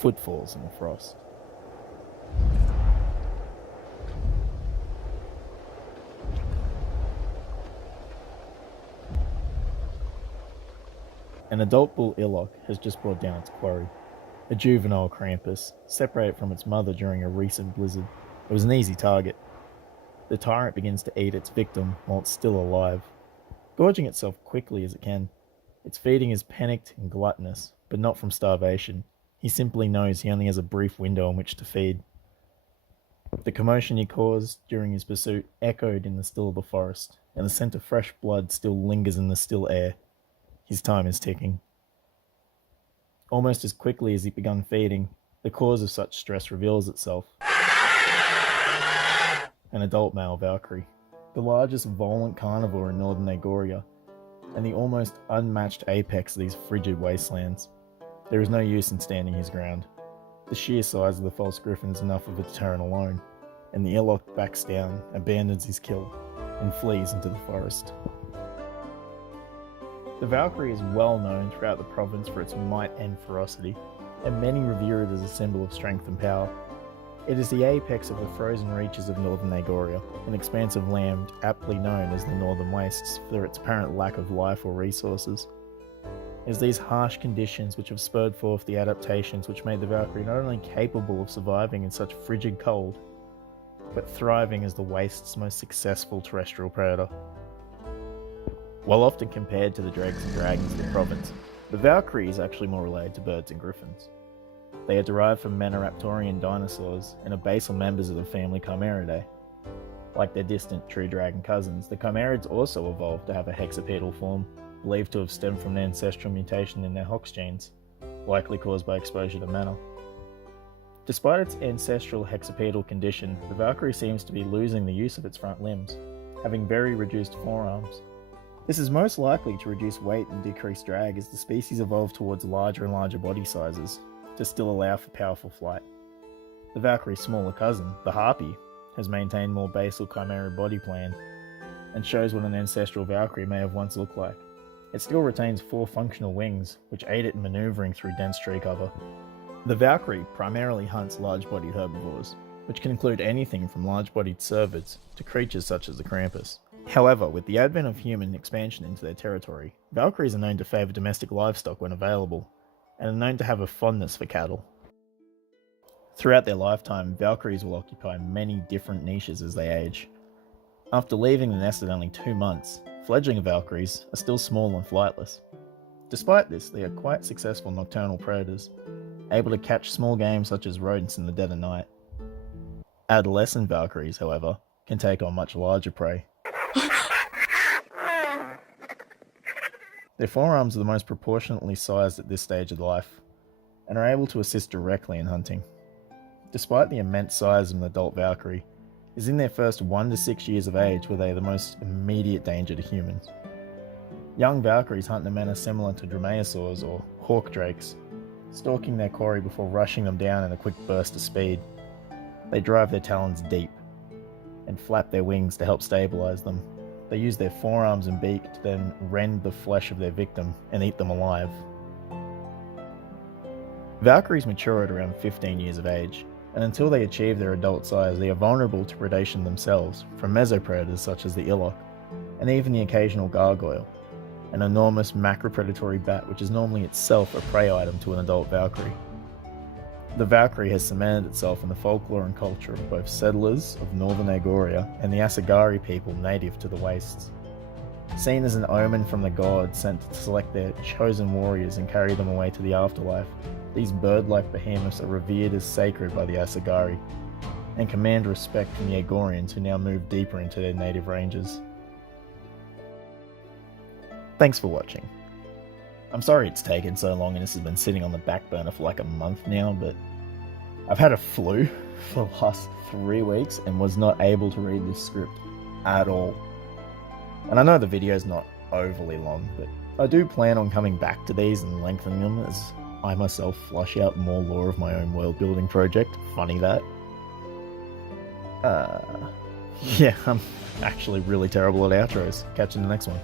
footfalls in the frost. An adult bull illoch has just brought down its quarry, a juvenile Krampus, separated from its mother during a recent blizzard. It was an easy target. The tyrant begins to eat its victim while it's still alive, gorging itself quickly as it can. Its feeding is panicked and gluttonous, but not from starvation. He simply knows he only has a brief window in which to feed. The commotion he caused during his pursuit echoed in the still of the forest, and the scent of fresh blood still lingers in the still air. His time is ticking. Almost as quickly as he begun feeding, the cause of such stress reveals itself. An adult male Valkyrie, the largest volant carnivore in northern Aegoria, and the almost unmatched apex of these frigid wastelands. There is no use in standing his ground. The sheer size of the false griffin is enough of a deterrent alone, and the illoch backs down, abandons his kill, and flees into the forest. The Valkyrie is well known throughout the province for its might and ferocity, and many revere it as a symbol of strength and power. It is the apex of the frozen reaches of northern Aegoria, an expanse of land aptly known as the Northern Wastes for its apparent lack of life or resources. It is these harsh conditions which have spurred forth the adaptations which made the Valkyrie not only capable of surviving in such frigid cold, but thriving as the Waste's most successful terrestrial predator. While often compared to the dregs and dragons of the province, the Valkyrie is actually more related to birds and griffins. They are derived from Maniraptorian dinosaurs and are basal members of the family Chimeridae. Like their distant true dragon cousins, the Chimerids also evolved to have a hexapedal form, believed to have stemmed from an ancestral mutation in their Hox genes, likely caused by exposure to mana. Despite its ancestral hexapedal condition, the Valkyrie seems to be losing the use of its front limbs, having very reduced forearms. This is most likely to reduce weight and decrease drag as the species evolve towards larger and larger body sizes, to still allow for powerful flight. The Valkyrie's smaller cousin, the Harpy, has maintained more basal chimera body plan, and shows what an ancestral Valkyrie may have once looked like. It still retains 4 functional wings, which aid it in maneuvering through dense tree cover. The Valkyrie primarily hunts large-bodied herbivores, which can include anything from large-bodied cervids to creatures such as the Krampus. However, with the advent of human expansion into their territory, Valkyries are known to favour domestic livestock when available, and are known to have a fondness for cattle. Throughout their lifetime, Valkyries will occupy many different niches as they age. After leaving the nest at only 2 months, fledgling Valkyries are still small and flightless. Despite this, they are quite successful nocturnal predators, able to catch small game such as rodents in the dead of night. Adolescent Valkyries, however, can take on much larger prey. Their forearms are the most proportionately sized at this stage of life, and are able to assist directly in hunting. Despite the immense size of an adult Valkyrie, it is in their first 1 to 6 years of age where they are the most immediate danger to humans. Young Valkyries hunt in a manner similar to dromaeosaurs or hawk drakes, stalking their quarry before rushing them down in a quick burst of speed. They drive their talons deep, and flap their wings to help stabilize them. They use their forearms and beak to then rend the flesh of their victim and eat them alive. Valkyries mature at around 15 years of age, and until they achieve their adult size, they are vulnerable to predation themselves from mesopredators such as the illoch, and even the occasional gargoyle, an enormous macropredatory bat which is normally itself a prey item to an adult Valkyrie. The Valkyrie has cemented itself in the folklore and culture of both settlers of northern Aegoria and the Asagari people native to the Wastes. Seen as an omen from the gods sent to select their chosen warriors and carry them away to the afterlife, these bird-like behemoths are revered as sacred by the Asagari, and command respect from the Aegorians who now move deeper into their native ranges. Thanks for watching. I'm sorry it's taken so long and this has been sitting on the back burner for like a month now, but I've had a flu for the last 3 weeks and was not able to read this script at all. And I know the video's not overly long, but I do plan on coming back to these and lengthening them as I myself flush out more lore of my own world building project. Funny that. Yeah, I'm actually really terrible at outros. Catch you in the next one.